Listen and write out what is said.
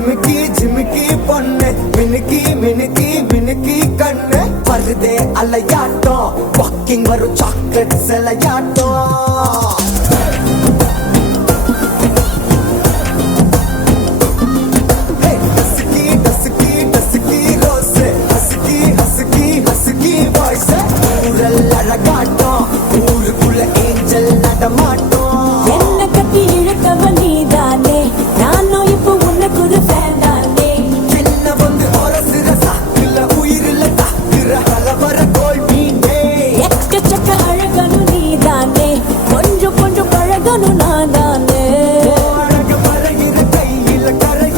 ஜிமிக்கி ஜிமிக்கி பொண்ணு மினுக்கி மினுக்கி மினுக்கி கண்ணு வருதே அலையாட்டம் வாக்கிங் வரும் சாக்லேட் சிலையாட்டம்